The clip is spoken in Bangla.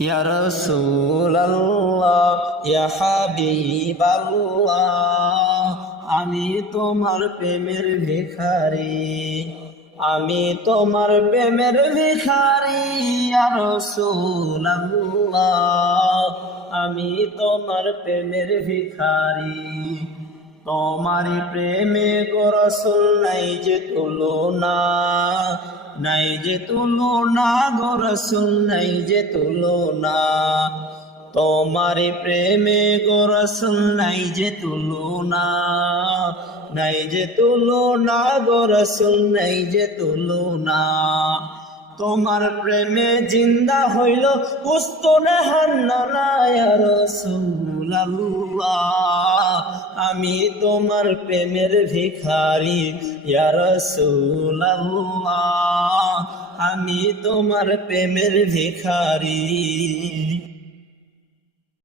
ইয়া রাসূলুল্লাহ ইয়া হাবিবাল্লাহ, আমি তোমার প্রেমের ভিখারি, আমি তোমার প্রেমের ভিখারি। ইয়া রাসূলুল্লাহ, আমি তোমার প্রেমের ভিখারি। তোমার প্রেমে গো রাসূল নাই যে তুলনা, নাই যে তুলনা গো রাসূল নাই যে তুলনা। তোমার প্রেমে গো রাসূল নাই যে তুলনা, নাই যে তুলনা গো রাসূল নাই যে তুলনা। তোমার প্রেমে জিন্দা হইল উস্তনে হান্নানা। ইয়া রাসূলুল্লাহ, আমি তোমার প্রেমের ভিখারি। ইয়া রাসূলুল্লাহ, আমি তোমার প্রেমের ভিখারি।